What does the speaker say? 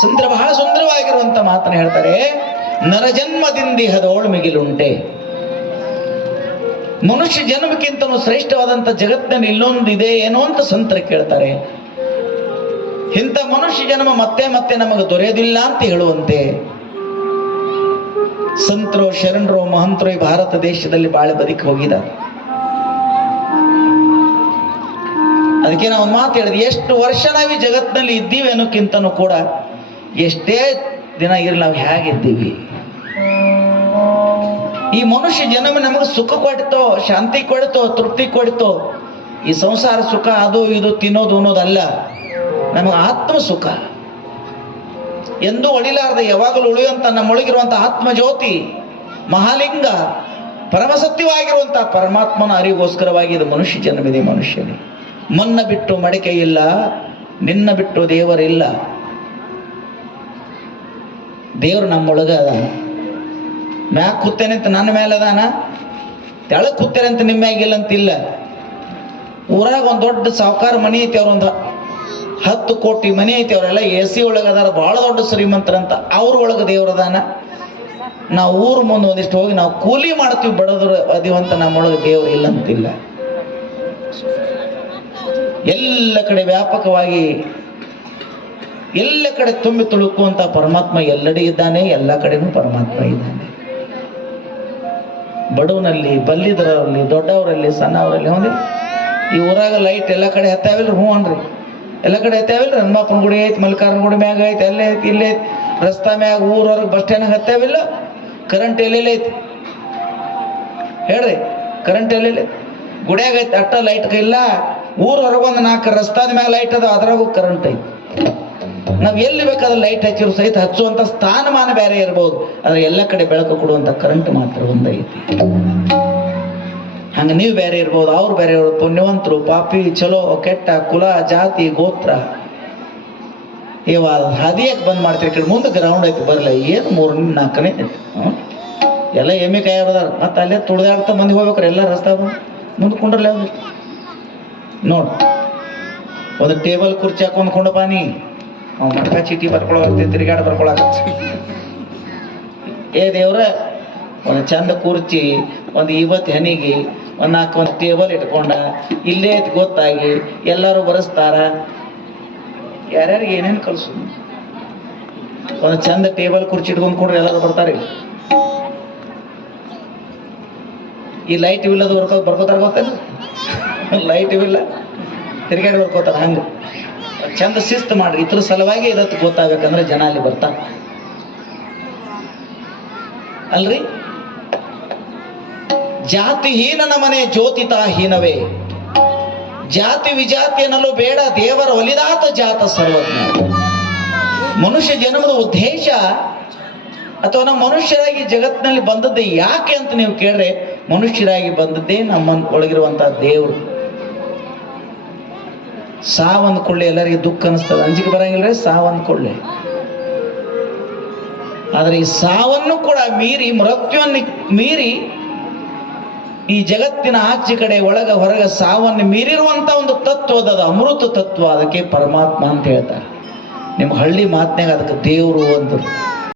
ಸುಂದರ, ಬಹಳ ಸುಂದರವಾಗಿರುವಂತ ಮಾತನ್ನ ಹೇಳ್ತಾರೆ. ನರಜನ್ಮದಿಂದಿಹದೋಳು ಮಿಗಿಲುಂಟೆ. ಮನುಷ್ಯ ಜನ್ಮಕ್ಕಿಂತನೂ ಶ್ರೇಷ್ಠವಾದಂತ ಜಗತ್ತಿನಲ್ಲಿ ಇನ್ನೊಂದಿದೆ ಏನೋ ಅಂತ ಸಂತರ ಕೇಳ್ತಾರೆ. ಇಂಥ ಮನುಷ್ಯ ಜನ್ಮ ಮತ್ತೆ ಮತ್ತೆ ನಮಗೆ ದೊರೆಯೋದಿಲ್ಲ ಅಂತ ಹೇಳುವಂತೆ. ಸಂತರು, ಶರಣರು, ಮಹಂತರು ಈ ಭಾರತ ದೇಶದಲ್ಲಿ ಬಾಳೆ ಬದುಕಿ ಹೋಗಿದ್ದಾರೆ. ಅದಕ್ಕೆ ನಾವು ಮಾತು ಹೇಳಿದ್ವಿ ಎಷ್ಟು ವರ್ಷ ನಾವು ಜಗತ್ತಿನಲ್ಲಿ ಇದ್ದೀವಿ ಅನ್ನೋಕ್ಕಿಂತನೂ ಕೂಡ ಎಷ್ಟೇ ದಿನ ಇರಲಿ ನಾವು ಹೇಗಿದ್ದೀವಿ? ಈ ಮನುಷ್ಯ ಜನ್ಮ ನಮಗೆ ಸುಖ ಕೊಡ್ತೋ, ಶಾಂತಿ ಕೊಡ್ತೋ, ತೃಪ್ತಿ ಕೊಡ್ತೋ, ಈ ಸಂಸಾರ ಸುಖ ಅದು ಇದು ತಿನ್ನೋದು ಅನ್ನೋದಲ್ಲ ನಮಗೆ ಆತ್ಮ ಸುಖ. ಎಂದೂ ಒಳಿಲಾರ್ದ ಯಾವಾಗಲೂ ಉಳಿಯುವಂತ ನಮ್ಮೊಳಗಿರುವಂತ ಆತ್ಮ ಜ್ಯೋತಿ ಮಹಾಲಿಂಗ ಪರಮಸತ್ಯವಾಗಿರುವಂತಹ ಪರಮಾತ್ಮನ ಅರಿಗೋಸ್ಕರವಾಗಿ ಇದು ಮನುಷ್ಯ ಜನ್ಮಿದೆ ಮನುಷ್ಯನೇ. ಮೊನ್ನ ಬಿಟ್ಟು ಮಡಿಕೆ ಇಲ್ಲ, ನಿನ್ನ ಬಿಟ್ಟು ದೇವರಿಲ್ಲ. ದೇವರು ನಮ್ಮೊಳಗ ಅದ. ಮ್ಯಾಕ್ ಕೂತೇನೆ ಅಂತ ನನ್ನ ಮೇಲೆ ಅದಾನ? ತೆಳಗ್ ಕೂತೇನೆ ಅಂತ ನಿಮ್ಮ ಮ್ಯಾಗಿಲ್ಲ ಅಂತಿಲ್ಲ. ಊರಾಗ ಒಂದು ದೊಡ್ಡ ಸಾವುಕಾರ ಮನಿ ಐತಿ ಅವ್ರೊಂದು ಹತ್ತು ಕೋಟಿ ಮನೆ ಐತಿ ಅವರೆಲ್ಲ ಎ ಸಿ ಒಳಗೆ ಅದಾರ, ಭಾಳ ದೊಡ್ಡ ಶ್ರೀಮಂತರಂತ ಅವ್ರ ಒಳಗೆ ದೇವ್ರದಾನ ನಾವು ಊರು ಮುಂದೆ ಒಂದಿಷ್ಟು ಹೋಗಿ ನಾವು ಕೂಲಿ ಮಾಡ್ತೀವಿ ಬಡದ್ರು ಅದಿವಂತ ನಮ್ಮೊಳಗೆ ದೇವ್ರು ಇಲ್ಲ ಅಂತಿಲ್ಲ. ಎಲ್ಲ ಕಡೆ ವ್ಯಾಪಕವಾಗಿ ಎಲ್ಲ ಕಡೆ ತುಂಬಿ ತುಳುಕುವಂತ ಪರಮಾತ್ಮ ಎಲ್ಲೆಡೆ ಇದ್ದಾನೆ, ಎಲ್ಲ ಕಡೆನೂ ಪರಮಾತ್ಮ ಇದ್ದಾನೆ. ಬಡವನಲ್ಲಿ ಬಲ್ಲಿದರಲ್ಲಿ ದೊಡ್ಡವರಲ್ಲಿ, ಸಣ್ಣವರಲ್ಲಿ, ಹೌದು. ಈ ಊರಾಗ ಲೈಟ್ ಎಲ್ಲ ಕಡೆ ಹತ್ತಾವಿಲ್ರಿ ಹ್ಞೂ ಅನ್ರಿ ಎಲ್ಲ ಕಡೆ ಹತ್ತಾವಿಲ್ರಿ ಹನುಮಪ್ಪನ ಗುಡಿ ಐತಿ ಮಲ್ಕಾರನ ಗುಡಿ ಮ್ಯಾಗ ಐತಿ, ಅಲ್ಲೇ ಐತಿ, ಇಲ್ಲೇ ಐತಿ. ರಸ್ತಾ ಮ್ಯಾಗ, ಊರವ್ರಿಗೆ ಬಸ್ ಸ್ಟ್ಯಾಂಡ್ ಹತ್ತಾವಿಲ್ಲ ಕರೆಂಟ್ ಎಲ್ಲೆಲ್ಲ ಐತಿ? ಹೇಳ್ರಿ ಕರೆಂಟ್ ಎಲ್ಲೆಲ್ಲ ಗುಡಿಯಾಗ ಐತಿ, ಅಟ್ಟ ಲೈಟ್ ಇಲ್ಲ. ಊರವ್ರಿಗೊಂದು ನಾಲ್ಕು ರಸ್ತಾದ ಮ್ಯಾಗ ಲೈಟ್ ಅದ ಅದ್ರಾಗೂ ಕರೆಂಟ್ ಐತಿ. ನಾವ್ ಎಲ್ಲಿ ಬೇಕಾದ್ರೆ ಲೈಟ್ ಹಚ್ಚಿರು ಸಹಿತ ಹಚ್ಚುವಂತ ಸ್ಥಾನಮಾನ ಬೇರೆ ಇರ್ಬೋದು. ಆದ್ರೆ ಎಲ್ಲ ಕಡೆ ಬೆಳಕು ಕೊಡುವಂತ ಕರೆಂಟ್ ಮಾತ್ರ ಒಂದೈತಿ ಹಂಗ ನೀವು ಬೇರೆ ಇರ್ಬೋದು, ಅವ್ರು ಬೇರೆ ಇರ್ಬೋದು. ಪುಣ್ಯವಂತರು, ಪಾಪಿ ಚಲೋ ಕೆಟ್ಟ, ಕುಲ, ಜಾತಿ, ಗೋತ್ರ. ಇವ ಹದಿಯಕ್ಕೆ ಬಂದ್ ಮಾಡ್ತೀರಿ ಮುಂದೆ ಗ್ರೌಂಡ್ ಐತಿ ಬರಲ್ಲ ಏನು ಮೂರನೇ ನಾಲ್ಕನೇ ಎಲ್ಲ ಎಮ್ಮೆ ಕೈ ಹೊಡೆದಾರ ಮತ್ತೆ ಅಲ್ಲೇ ತುಳಿದಾಡ್ತಾ ಮಂದಿ ಹೋಗ್ಬೇಕ್ರಿ, ಎಲ್ಲ ರಸ್ತಾ ಮುಂದೆ ಕುಂಡ್ರಲ್ಲ ನೋಡ್, ಒಂದು ಟೇಬಲ್, ಕುರ್ಚಿ ಹಾಕೊಂಡ್ ಕೊಂಡಪ್ಪ ನೀ. ಅವ್ ಮಟ್ಕ ಚೀಟಿ ಬರ್ಕೊಳಕ್ಕೆ ತಿರುಗಾಡ ಬರ್ಕೊಳಕ ಏ ದೇವ್ರ, ಒಂದು ಚಂದ ಕುರ್ಚಿ, ಒಂದು ಇವತ್ತು ಹೆನಿಗೆ, ಒಂದು ನಾಲ್ಕು ಒಂದು ಟೇಬಲ್ ಇಟ್ಕೊಂಡ, ಇಲ್ಲೇ ಗೊತ್ತಾಗಿ ಎಲ್ಲರೂ ಬರೆಸ್ತಾರ. ಯಾರ್ಯಾರಿಗೆ ಏನೇನು ಕಲ್ಸು? ಒಂದು ಚಂದ ಟೇಬಲ್ ಕುರ್ಚಿ ಇಟ್ಕೊಂಡು ಕೊಡ್ರಿ ಎಲ್ಲರೂ ಬರ್ತಾರೆ ಈ ಲೈಟ್ ಇಲ್ಲದ ಬರ್ಕೋ ಬರ್ಕೋತಾರ ಗೊತ್ತಲ್ಲ ಲೈಟ್ ಇವಿಲ್ಲ ತಿರುಗಾಡಿ ಬರ್ಕೋತಾರ ಹಂಗ. ಚಂದ ಶಿಸ್ತು ಮಾಡ್ರಿ. ಇದ್ರ ಸಲುವಾಗಿ ಇದತ್ತು ಗೊತ್ತಾಗಬೇಕಂದ್ರೆ ಜನ ಅಲ್ಲಿ ಬರ್ತಾರೆ. ಅಲ್ರಿ? ಜಾತಿ ಹೀನನ ಮನೆ ಜ್ಯೋತಿತಾ ಹೀನವೇ. ಜಾತಿ ವಿಜಾತಿ ಅನ್ನಲು ಬೇಡ, ದೇವರ ಒಲಿದಾತ ಜಾತ ಸರ್ವಜ್ಞ. ಮನುಷ್ಯ ಜನ್ಮದ ಉದ್ದೇಶ ಅಥವಾ ನಮ್ಮ ಮನುಷ್ಯರಾಗಿ ಜಗತ್ತಿನಲ್ಲಿ ಬಂದದ್ದೇ ಯಾಕೆ ಅಂತ ನೀವು ಕೇಳಿದ್ರೆ ಮನುಷ್ಯರಾಗಿ ಬಂದದ್ದೇ ನಮ್ಮ ಒಳಗಿರುವಂತಹ ದೇವರು. ಸಾವು ಅಂದ್ಕೊಳ್ಳಿ ಎಲ್ಲರಿಗೆ ದುಃಖ ಅನಿಸ್ತದೆ. ಅಂಜಿಕೆ ಬರಂಗಿಲ್ಲ ಸಾವು ಅಂದ್ಕೊಳ್ಳಿ ಆದರೆ ಈ ಸಾವನ್ನು ಕೂಡ ಮೀರಿ, ಮೃತ್ಯುವನ್ನು ಮೀರಿ ಈ ಜಗತ್ತಿನ ಆಚೆ ಕಡೆ, ಒಳಗ, ಹೊರಗ ಸಾವನ್ನು ಮೀರಿರುವಂತ ಒಂದು ತತ್ವದ ಅಮೃತ ತತ್ವ. ಅದಕ್ಕೆ ಪರಮಾತ್ಮ ಅಂತ ಹೇಳ್ತಾರೆ. ನಿಮ್ಮ ಹಳ್ಳಿ ಮಾತನಾಗ ಅದಕ್ಕೆ ದೇವರು ಅಂದರು.